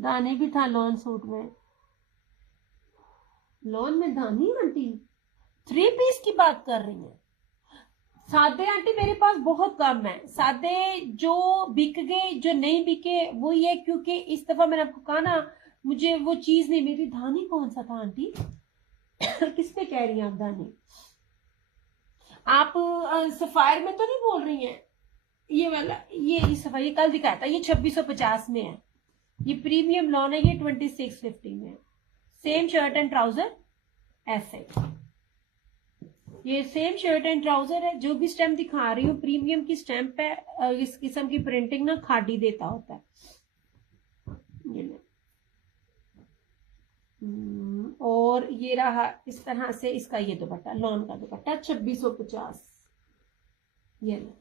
दाने भी था लॉन सूट में। लॉन में दानी आंटी 3 पीस की बात कर रही है? सादे आंटी मेरे पास बहुत कम है सादे, जो बिक गए जो नहीं बिके वो ये, क्योंकि इस दफा मैंने आपको कहा ना मुझे वो चीज नहीं मिली। धानी कौन सा था आंटी? किस पे कह रही हैं आप धानी? आप सफायर में तो नहीं बोल रही हैं? ये वाला ये सफायर ये कल दिखाया था, ये 2650 में है। ये प्रीमियम लॉन है, ये 2650 में है। सेम शर्ट एंड ट्राउजर ऐसे, ये सेम शर्ट एंड ट्राउजर है। जो भी स्टैम्प दिखा रही हूँ प्रीमियम की स्टैम्प है। इस किस्म की प्रिंटिंग ना खाडी देता होता है। ये ले। और ये रहा इस तरह से इसका ये दुपट्टा, लॉन का दुपट्टा 2650। ये ले।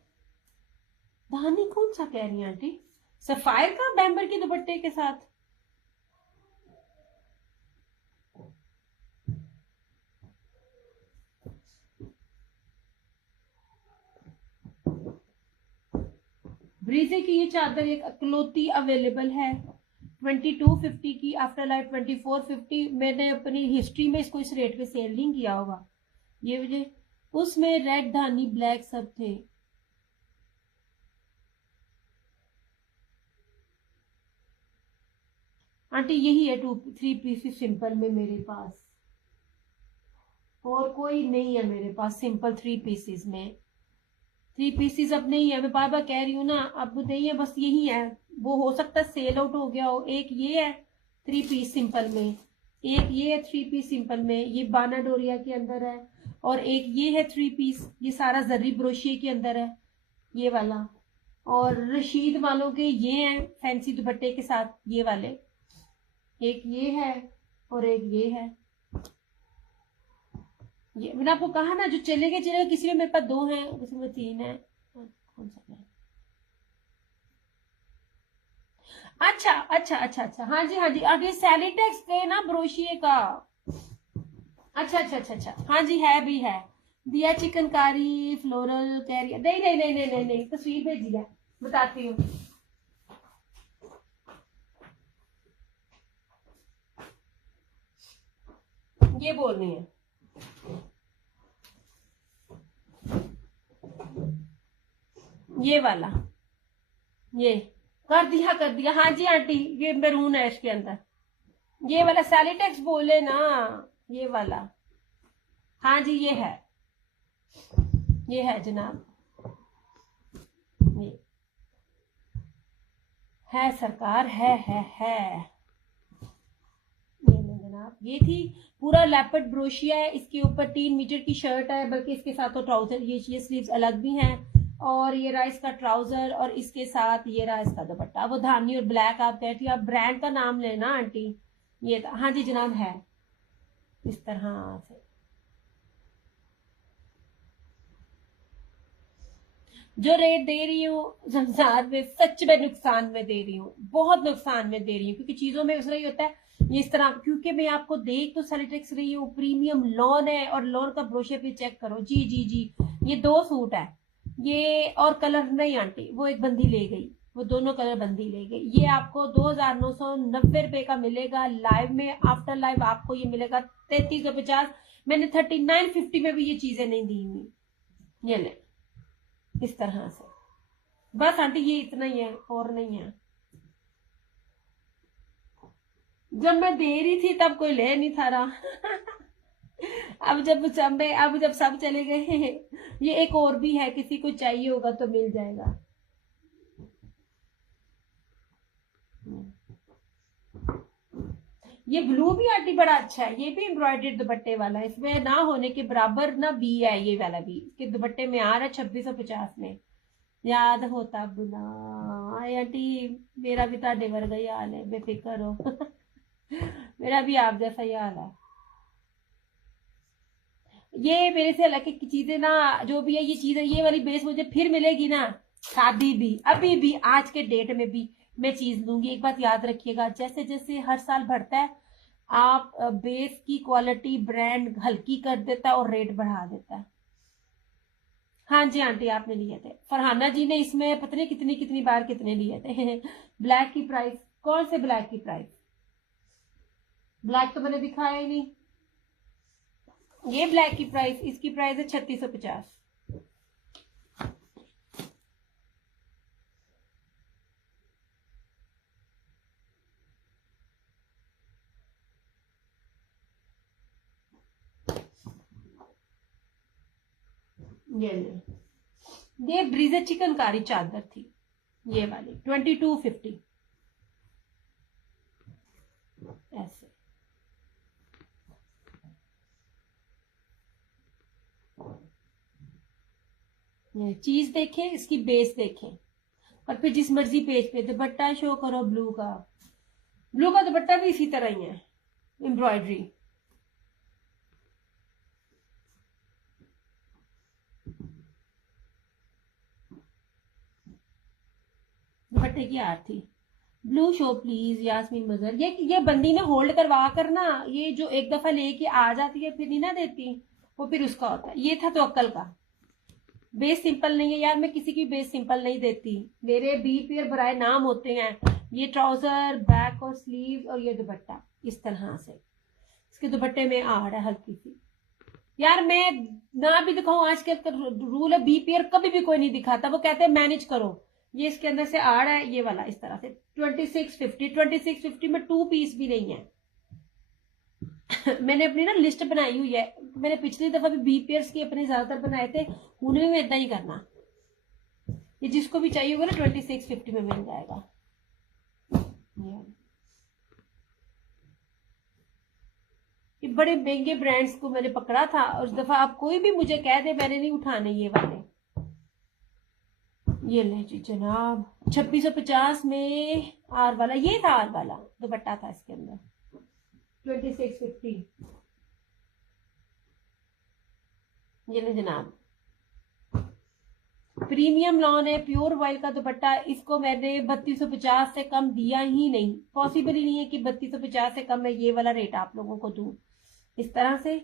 धानी कौन सा कह रही है आंटी? सफायर का बैम्बर के दुपट्टे के साथ। ब्रीजे की ये चादर एक अकलौती अवेलेबल है 2250 की, आफ्टर लाइफ 2450। मैंने अपनी हिस्ट्री में इसको इस रेट पे सेल नहीं किया होगा। ये मुझे उसमें रेड धानी ब्लैक सब थे। आंटी यही है 3 पीस सिंपल में मेरे पास, और कोई नहीं है मेरे पास सिंपल 3 पीसेस में। 3 पीसेस अब नहीं है, मैं बार बार कह रही हूँ ना, अब नहीं है, बस यही है। वो हो सकता है सेल आउट हो गया हो। एक ये है 3 पीस सिंपल में, एक ये है 3 पीस सिंपल में, ये बाना डोरिया के अंदर है, और एक ये है 3 पीस, ये सारा जर्री ब्रोशिए के अंदर है ये वाला। और रशीद वालों के ये हैं फैंसी दुपट्टे के साथ ये वाले, एक ये है और एक ये है। ये मैंने आपको कहा ना जो चलेगा चलेगा, किसी में मेरे पास 2 हैं, किसी में 3 है। कौन सा है? अच्छा अच्छा अच्छा अच्छा, हाँ जी हाँ जी, और ये सैलिटेक्स के ना ब्रोशिए का। अच्छा अच्छा अच्छा अच्छा, हाँ जी है भी है। दिया चिकनकारी फ्लोरल कैरी, नहीं नहीं नहीं नहीं नहीं नहीं, तस्वीर भेजी है, बताती हूँ। ये बोल रही है ये वाला, ये कर दिया हाँ जी आंटी, ये मैरून है इसके अंदर, ये वाला सैलिटेक्स बोले ना, ये वाला। हाँ जी ये है जनाब, ये है सरकार, है। ये लो जनाब, ये थी पूरा लैपर्ड ब्रोशिया है, इसके ऊपर 3 मीटर की शर्ट है, बल्कि इसके साथ तो ट्राउजर, ये स्लीव्स अलग भी हैं, और ये रहा इसका ट्राउजर, और इसके साथ ये रहा इसका दुपट्टा। वो धानी और ब्लैक आप कहती आप ब्रांड का नाम लेना आंटी। ये हाँ जी जनाब है इस तरह से। जो रेट दे रही हूँ संसार में सच में नुकसान में दे रही हूँ, बहुत नुकसान में दे रही हूँ, क्योंकि चीजों में उसमें होता है ये इस तरह, क्योंकि मैं आपको देख तो सैलिटेक्स रही हूँ, प्रीमियम लॉन है, और लॉन का ब्रोशर भी चेक करो। जी जी जी, ये 2 सूट है ये, और कलर नहीं आंटी, वो एक बंदी ले गई, वो दोनों कलर बंदी ले गई। ये आपको 2990 रुपए का मिलेगा लाइव में, आफ्टर लाइव आपको ये मिलेगा 3350। मैंने 3950 में भी ये चीजें नहीं दी हुई। ये ले इस तरह से, बस आंटी ये इतना ही है और नहीं है। जब मैं दे रही थी तब कोई ले नहीं था रहा। अब जब सब चले गए, ये एक और भी है, किसी को चाहिए होगा तो मिल जाएगा। ये ब्लू भी आंटी बड़ा अच्छा है, ये भी एम्ब्रॉयडर्ड दुपट्टे वाला है, इसमें ना होने के बराबर ना बी है, ये वाला भी इसके दुपट्टे में आ रहा है 2650 में। याद होता बुला आंटी, मेरा भी ताडे वर्गा ही हाल है, बेफिक्र हो। मेरा भी आप जैसा ही हाल है। ये मेरे से अलग की चीजें ना, जो भी है ये चीज है, ये वाली बेस मुझे फिर मिलेगी ना, शादी भी अभी भी आज के डेट में भी मैं चीज लूंगी। एक बात याद रखिएगा, जैसे जैसे हर साल बढ़ता है, आप बेस की क्वालिटी ब्रांड हल्की कर देता है और रेट बढ़ा देता है। हाँ जी आंटी आपने लिए थे, फरहाना जी ने इसमें पता नहीं कितनी कितनी बार कितने लिए थे। ब्लैक की प्राइस कौन से ब्लैक की प्राइस? ब्लैक तो मैंने दिखाया ही नहीं। ये ब्लैक की प्राइस, इसकी प्राइस है 3650। ये ब्रीजे चिकनकारी चादर थी, ये वाली 2250 ऐसे। ये चीज देखें, इसकी बेस देखें, और फिर जिस मर्जी पेज पे दुपट्टा शो करो ब्लू का। ब्लू का दुपट्टा भी इसी तरह ही है, एम्ब्रॉयडरी। दुपट्टे की आर थी। ब्लू शो प्लीज यास्मीन मजहर। ये बंदी ने होल्ड करवा कर ना, ये जो एक दफा लेके आ जाती है फिर नहीं ना देती, वो फिर उसका होता है। ये था तो अक्ल का। बेस सिंपल नहीं है यार, मैं किसी की बेस सिंपल नहीं देती। मेरे बी पेयर बराए नाम होते हैं। ये ट्राउजर, बैक और स्लीव, और ये दुपट्टा इस तरह से। इसके दुपट्टे में आड़ है हल्की सी। यार मैं ना भी दिखाऊं, आजकल रूल है बी पेयर कभी भी कोई नहीं दिखाता, वो कहते हैं मैनेज करो। ये इसके अंदर से आड़ है, ये वाला इस तरह से 2650 में 2 पीस भी नहीं है। मैंने अपनी ना लिस्ट बनाई हुई है। मैंने पिछली दफा भी बी पेयर्स की अपने ज्यादातर बनाए थे, उनमें भी इतना ही करना। ये जिसको भी चाहिए होगा ना 2650 में मिल जाएगा। ये बड़े महंगे ब्रांड्स को मैंने पकड़ा था, और उस दफा आप कोई भी मुझे कह दे, मैंने नहीं उठाने ये वाले। ये ले जी जनाब, 2650 में आर वाला, ये था आर वाला दुपट्टा था इसके अंदर 2650। ये ले जनाब, प्रीमियम लॉन है, प्योर वाइल का दुपट्टा। इसको मैंने 3250 से कम दिया ही नहीं, पॉसिबल ही नहीं है कि 3250 से कम मैं ये वाला रेट आप लोगों को दूं। इस तरह से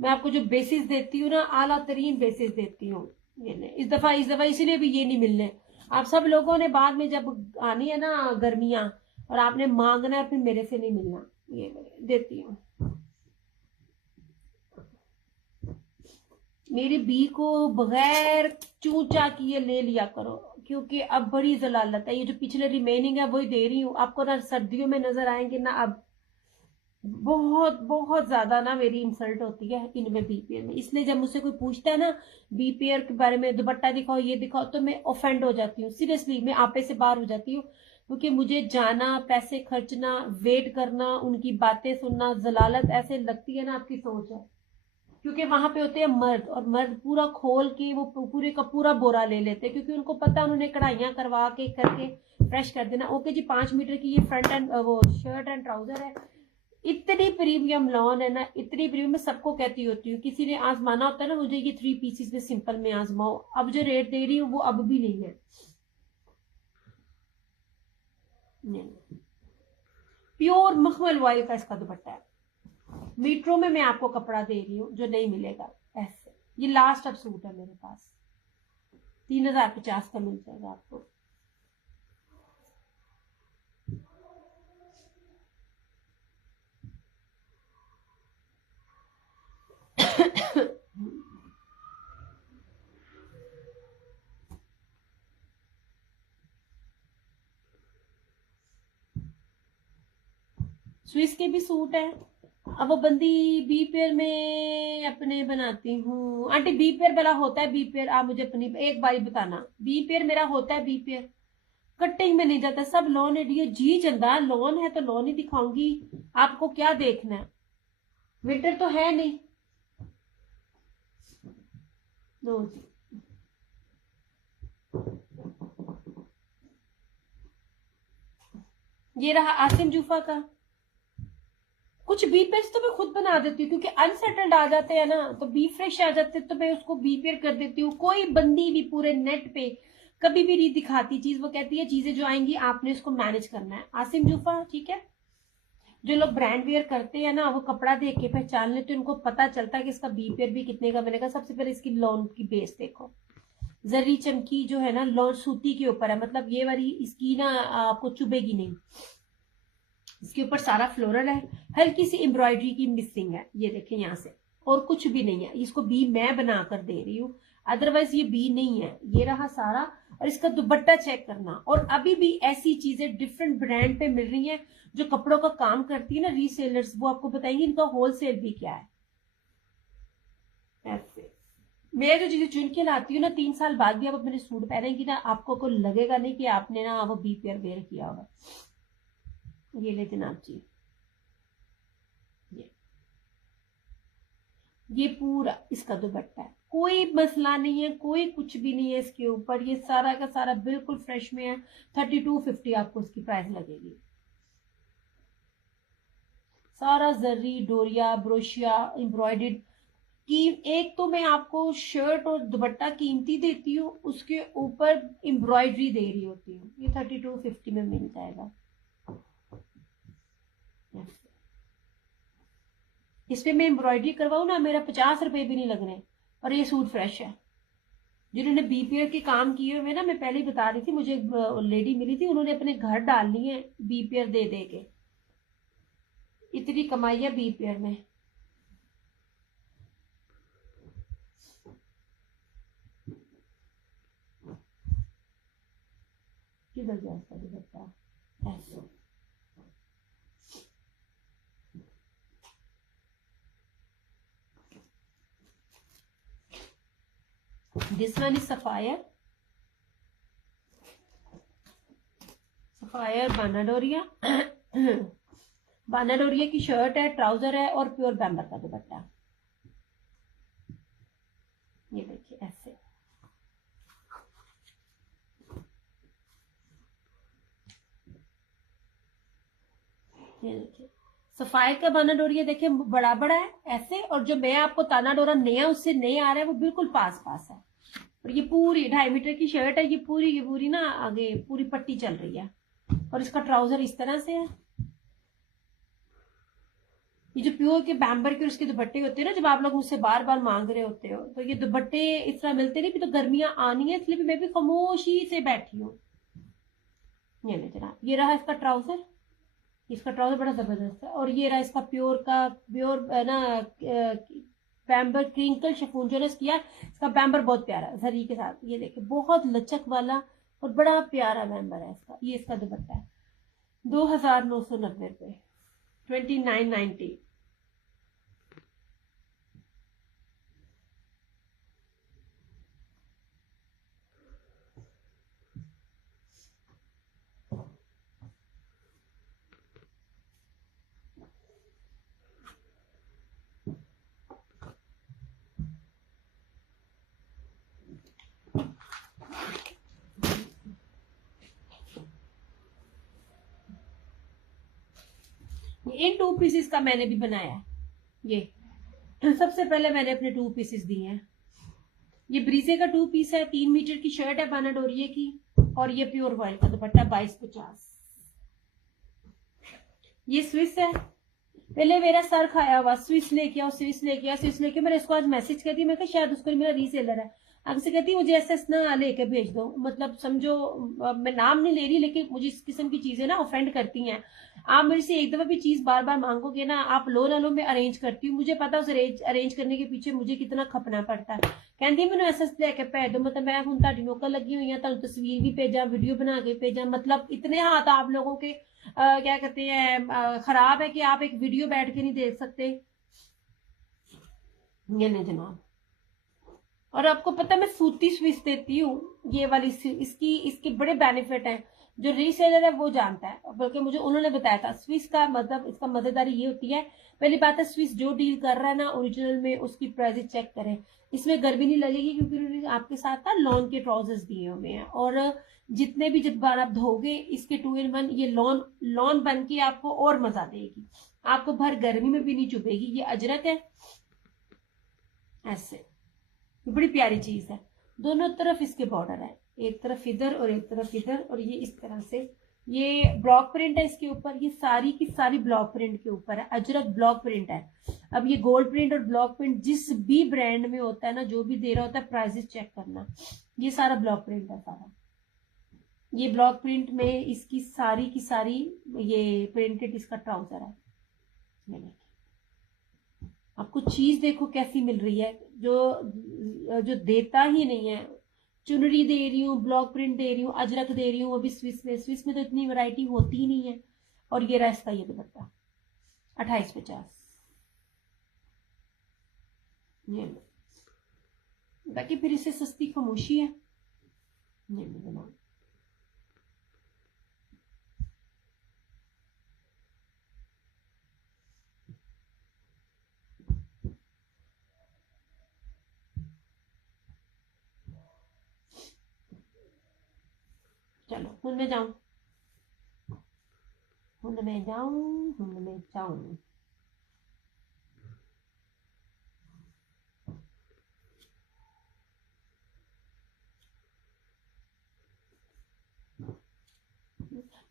मैं आपको जो बेसिस देती हूँ ना, आला तरीन बेसिस देती हूँ। इस दफा इसीलिए भी ये नहीं मिलने। आप सब लोगों ने बाद में जब आनी है ना गर्मियां, और आपने मांगना है, फिर मेरे से नहीं मिलना। ये देती हूँ। मेरी बी को बगैर चूचा किए ले लिया करो, क्योंकि अब बड़ी जलालत है। ये जो पिछले रिमेनिंग है वही दे रही हूँ आपको ना। सर्दियों में नजर आएंगे ना, अब बहुत बहुत ज्यादा ना मेरी इंसल्ट होती है इनमें बीपीएल में। इसलिए जब मुझसे कोई पूछता है ना बीपीएल के बारे में, दुपट्टा दिखाओ ये दिखाओ, तो मैं ऑफेंड हो जाती हूँ। सीरियसली मैं आपे से बाहर हो जाती हूँ, क्योंकि मुझे जाना, पैसे खर्चना, वेट करना, उनकी बातें सुनना, जलालत ऐसे लगती है ना आपकी सोच है। क्योंकि वहां पे होते हैं मर्द, और मर्द पूरा खोल के वो पूरे का पूरा बोरा ले लेते हैं, क्योंकि उनको पता उन्होंने कढ़ाइयां करवा के करके फ्रेश कर देना। ओके जी, 5 मीटर की ये फ्रंट एंड वो शर्ट एंड ट्राउजर है। इतनी प्रीमियम लॉन है ना, इतनी प्रीमियम। मैं सबको कहती होती हूँ, किसी ने आजमाना होता है ना मुझे, ये 3 पीसेस में सिंपल में आजमाओ। अब जो रेट दे रही हूँ वो अब भी नहीं है। प्योर मखमल वॉइल का इसका दुपट्टा है। मीटरों में मैं आपको कपड़ा दे रही हूँ जो नहीं मिलेगा ऐसे। ये लास्ट अब सूट है मेरे पास, 3050 का मिल जाएगा आपको। स्विस के भी सूट है। अब वो बंदी बी पेयर में अपने बनाती हूँ। आंटी बी पेयर वाला होता है, बी पेयर आप मुझे अपनी एक बारी बताना। बी पेयर मेरा होता है, बी पेयर कटिंग में नहीं जाता, सब लॉन है। जी चंदा, लॉन है तो लॉन ही दिखाऊंगी। आपको क्या देखना है? विंटर तो है नहीं। नो जी, ये रहा आसिम जूफा का। कुछ बी पेयर्स तो मैं खुद बना देती हूँ, क्योंकि अनसेटल्ड आ जाते हैं ना, तो बी फ्रेश आ जाते तो मैं उसको बी पेयर कर देती हूँ। कोई बंदी भी पूरे नेट पे कभी भी नहीं दिखाती चीज, वो कहती है चीजें जो आएंगी आपने उसको मैनेज करना है। आसिम जूफा, ठीक है। जो लोग ब्रांड वेयर करते हैं ना, वो कपड़ा देख के पहचान लेते हैं, उनको पता चलता है कि इसका बी पेयर भी कितने का मिलेगा। सबसे पहले इसकी लॉन की बेस देखो, जरी चमकी जो है ना लॉन सूती के ऊपर है, मतलब ये वाली इसकी ना आपको चुभेगी नहीं। इसके ऊपर सारा फ्लोरल है, हल्की सी एम्ब्रॉयडरी की मिसिंग है, ये देखें यहाँ से, और कुछ भी नहीं है। इसको बी मैं बना कर दे रही हूँ, अदरवाइज ये बी नहीं है। ये रहा सारा, और इसका दुपट्टा चेक करना। और अभी भी ऐसी चीजें डिफरेंट ब्रांड पे मिल रही हैं जो कपड़ों का काम करती है ना रीसेलर्स, वो आपको बताएंगे इनका होलसेल भी क्या है। ऐसे मैं जो चीजें चुन के लाती हूँ ना, 3 साल बाद भी आप अपने सूट पहनेंगी ना, आपको को लगेगा नहीं कि आपने ना वो बी पेयर वेयर किया होगा। ये ले जनाब जी, ये पूरा इसका दुपट्टा है, कोई मसला नहीं है, कोई कुछ भी नहीं है इसके ऊपर। ये सारा का सारा बिल्कुल फ्रेश में है। 3250 आपको इसकी प्राइस लगेगी। सारा जरी डोरिया ब्रोशिया एम्ब्रॉयडर्ड की। एक तो मैं आपको शर्ट और दुपट्टा कीमती देती हूँ, उसके ऊपर एम्ब्रॉयडरी दे रही होती हूँ। ये 3250 में मिल जाएगा। इसमें मैं एम्ब्रॉयडरी करवाऊँ ना, मेरा 50 रुपए भी नहीं लगने, और ये सूट फ्रेश है। जिन्होंने बीपीआर के काम किए हुए ना, मैं पहले ही बता रही थी, मुझे एक लेडी मिली थी, उन्होंने अपने घर डालनी है बीपीआर दे दे के, इतनी कमाई है बीपीआर में। किधर गया इसका दुपट्टा? ऐसे This one is sapphire बानाडोरिया। बानाडोरिया की शर्ट है, ट्राउजर है, और प्योर बैम्बर का दुपट्टा। ये देखिए ऐसे, ये देखिए सफायर का बानाडोरिया देखिए बड़ा बड़ा है ऐसे, और जो मैं आपको ताना डोरा नया उससे नया आ रहा है वो बिल्कुल पास पास है। और ये पूरी 2.5 मीटर की शर्ट है, ये पूरी ना आगे पूरी पट्टी चल रही है, और इसका ट्राउजर इस तरह से है। ये जो प्योर के बैम्बर के उसके दुपट्टे होते हैं ना, जब आप लोग मुझसे बार बार मांग रहे होते हो, तो ये दुपट्टे इस तरह मिलते नहीं, भी तो गर्मियां आनी है, इसलिए मैं भी खामोशी से बैठी हूँ। ये ले जरा, ये रहा इसका ट्राउजर, इसका ट्राउजर बड़ा जबरदस्त है। और ये रहा इसका प्योर ना बैम्बर क्रिंकल शिफॉन जो किया, इसका बैम्बर बहुत प्यारा है जरी के साथ। ये देखिए बहुत लचक वाला और बड़ा प्यारा बैम्बर है इसका। ये इसका दुपट्टा है 2990 रुपए, 2990। इन 2 पीसेस का मैंने भी बनाया है। ये सबसे पहले मैंने अपने 2 पीसेस दिए हैं। ये ब्रीजे का 2 पीस है, 3 मीटर की शर्ट है बानाडोरिये की, और ये प्योर वॉयल का दुपट्टा 2250। ये स्विस है, पहले मेरा सर खाया हुआ स्विस लेके आओ, स्विस लेके आओ, स्विस लेके। मैंने इसको आज मैसेज कर दिया, मैं कहा शायद उसको मेरा रीसेलर है। आगे से कहती मुझे ऐसा ना लेके भेज दो, मतलब समझो मैं नाम नहीं ले रही, लेकिन मुझे इस किस्म की चीजें ना ऑफेंड करती हैं। आप मेरे से एक दफा भी चीज बार बार मांगोगे ना, आप लो ना लो, मैं अरेंज करती हूँ। मुझे पता उस अरेंज करने के पीछे मुझे कितना खपना पड़ता है। कहती मैंने ऐसा लेके भेज दो, मतलब मैं हूं ताड़ी नौकर लगी हुई है, तस्वीर भी भेजा, वीडियो बना के भेजा, मतलब इतने हाथ आप लोगों के क्या कहते हैं खराब है कि आप एक वीडियो बैठ के नहीं देख सकते। ये नहीं जनाब। और आपको पता है मैं सूती स्विस देती हूँ, ये वाली इसके बड़े बेनिफिट हैं। जो रीसेलर है वो जानता है, बल्कि मुझे उन्होंने बताया था। स्विस का मतलब इसका मजेदारी ये होती है, पहली बात है स्विस जो डील कर रहा है ना ओरिजिनल में, उसकी प्राइस चेक करें। इसमें गर्मी नहीं लगेगी, क्योंकि उन्होंने आपके साथ ना लॉन के ट्राउजर्स दिए हुए हैं, और जितने भी जब बार आप धोगे इसके 2 in 1 ये लॉन बन के आपको और मजा देगी, आपको भर गर्मी में भी नहीं चुभेगी। ये अजरक है ऐसे, बड़ी प्यारी चीज है। दोनों तरफ इसके बॉर्डर है, एक तरफ इधर और एक तरफ इधर, और ये इस तरह से ये ब्लॉक प्रिंट है इसके ऊपर। ये सारी की सारी ब्लॉक प्रिंट के ऊपर है, अजरक ब्लॉक प्रिंट है। अब ये गोल्ड प्रिंट और ब्लॉक प्रिंट जिस भी ब्रांड में होता है ना, जो भी दे रहा होता है, प्राइसेस चेक करना। ये सारा ब्लॉक प्रिंट है सारा। ये ब्लॉक प्रिंट में इसकी सारी की सारी ये प्रिंटेड इसका ट्राउजर है। ये देखिए, आपको चीज देखो कैसी मिल रही है, जो जो देता ही नहीं है। चुनरी दे रही हूँ, ब्लॉक प्रिंट दे रही हूँ, अजरक दे रही हूँ, अभी स्विस में तो इतनी वैरायटी होती ही नहीं है। और ये रहा इसका ये दुपट्टा 2850। ये बाकी फिर इससे सस्ती खामोशी है। ये बना चलो हुन मैं जाऊं, हुन मैं जाऊं, हुन मैं जाऊं।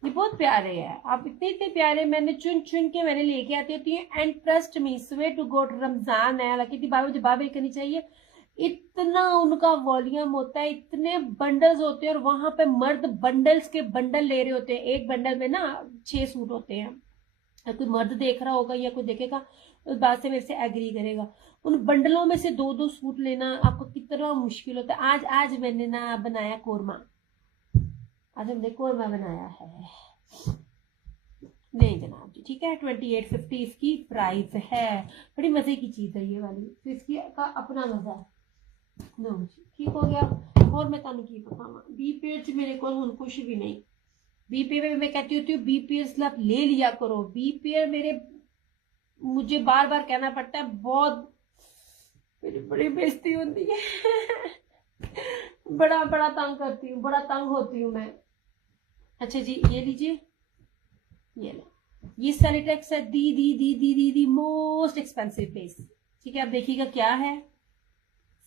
ये बहुत प्यारे हैं, आप इतने इतने प्यारे मैंने चुन चुन के मैंने लेके आती होती है। एंड ट्रस्ट मी, स्वे टू गॉड, रमजान है, हालांकि बाबे करनी चाहिए। इतना उनका वॉल्यूम होता है, इतने बंडल्स होते हैं, और वहां पे मर्द बंडल्स के बंडल ले रहे होते हैं। एक बंडल में ना 6 सूट होते हैं। कोई मर्द देख रहा होगा या कोई देखेगा उस बात से मेरे से एग्री करेगा। उन बंडलों में से 2-2 सूट लेना आपको कितना मुश्किल होता है। आज मैंने ना बनाया कोरमा, आज हमने कोरमा बनाया है। नहीं जनाब जी, ठीक है, 2850 इसकी प्राइस है। बड़ी मजे की चीज है ये वाली, तो इसकी का अपना मजा है। नो जी ठीक हो गया। और मैं तुम की बतावा, बी पेयर च मेरे को हुन कुछ भी नहीं। बी पेयर में मैं कहती होती हूँ बी पेयर स्लैब ले लिया करो। बी पेयर मेरे मुझे बार बार कहना पड़ता है, बहुत मेरी बड़ी बेइज्जती होती है। बड़ा बड़ा तंग करती हूँ, बड़ा तंग होती हूँ मैं। अच्छा जी ये लीजिए, ये लो, ये सैनिटेक्स है दी मोस्ट एक्सपेंसिव बेस। ठीक है, आप देखिएगा क्या है,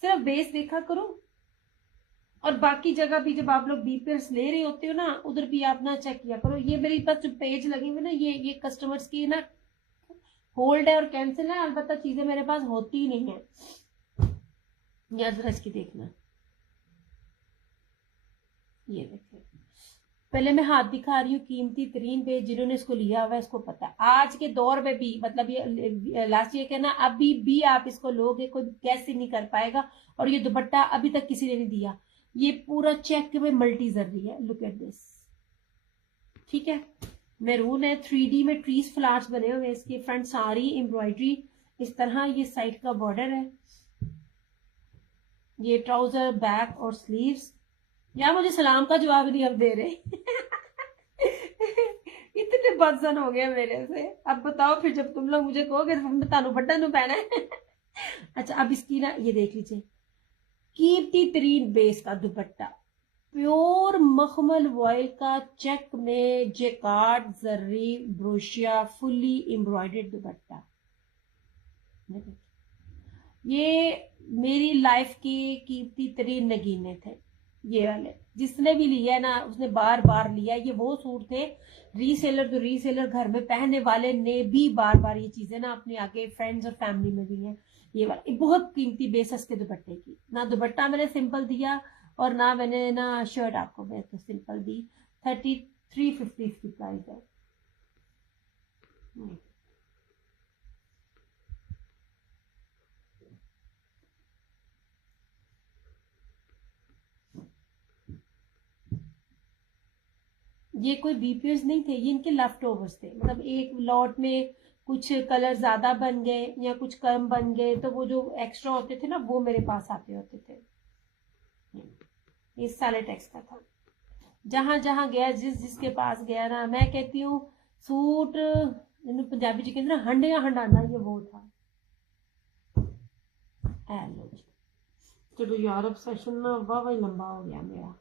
सिर्फ बेस देखा करो। और बाकी जगह भी जब आप लोग बीपीएस ले रहे होते हो ना, उधर भी आप ना चेक किया करो। ये मेरे पास जो पेज लगे हुए ना, ये कस्टमर्स की ना होल्ड है और कैंसिल है, अलबत्ता चीजें मेरे पास होती ही नहीं है। या जरा इसकी देखना, ये देखिए, पहले मैं हाथ दिखा रही हूँ कीमती तरीन पेज, जिन्होंने इसको लिया हुआ है इसको पता है। आज के दौर में भी, मतलब ये लास्ट ईयर के ना, अभी भी आप इसको लोगे कोई गैस ही नहीं कर पाएगा। और ये दुपट्टा अभी तक किसी ने नहीं दिया। ये पूरा चेक में मल्टी जर्री है, लुक एट दिस। ठीक है, मैरून है, 3D में ट्रीज फ्लावर्स बने हुए, इसके फ्रंट सारी एम्ब्रॉयडरी इस तरह। ये साइड का बॉर्डर है, ये ट्राउजर, बैक और स्लीव्स। यार मुझे सलाम का जवाब नहीं अब दे रहे। इतने बदसन हो गए मेरे से। अब बताओ फिर जब तुम लोग मुझे कहोगे मैं तानू बड्डा नु पहना है। अच्छा अब इसकी ना ये देख लीजिए, कीमती तरीन बेस का दुपट्टा, प्योर मखमल वॉयल का चेक में जेकार्ड जर्री ब्रोशिया फुल्ली एम्ब्रॉयडर्ड दुपट्टा। ये मेरी लाइफ के कीमती तरीन नगीने थे ये वाले। जिसने भी लिया है ना उसने बार बार लिया। ये वो सूट थे रीसेलर, जो रीसेलर घर में पहनने वाले ने भी बार बार ये चीजें ना अपने आगे फ्रेंड्स और फैमिली में दी हैं। ये वाला बहुत कीमती बेसस के दुपट्टे की। ना दुपट्टा मैंने सिंपल दिया और ना मैंने ना शर्ट आपको मैं तो सिंपल दी। 3350 इसकी प्राइस है। ये कोई बीपीएस नहीं थे, ये इनके लेफ्ट ओवर्स थे। मतलब एक लॉट में कुछ कलर ज्यादा बन गए या कुछ कम बन गए, तो वो जो एक्स्ट्रा होते थे ना वो मेरे पास आते होते थे। ये सैनिटेक्स का था। जहां जहां गया, जिस जिसके पास गया ना, मैं कहती हूँ सूट पंजाबी जी कहते ना हंडिया हंडाना, ये वो था। चलो यार अब सेशन ना वाह लंबा हो गया मेरा।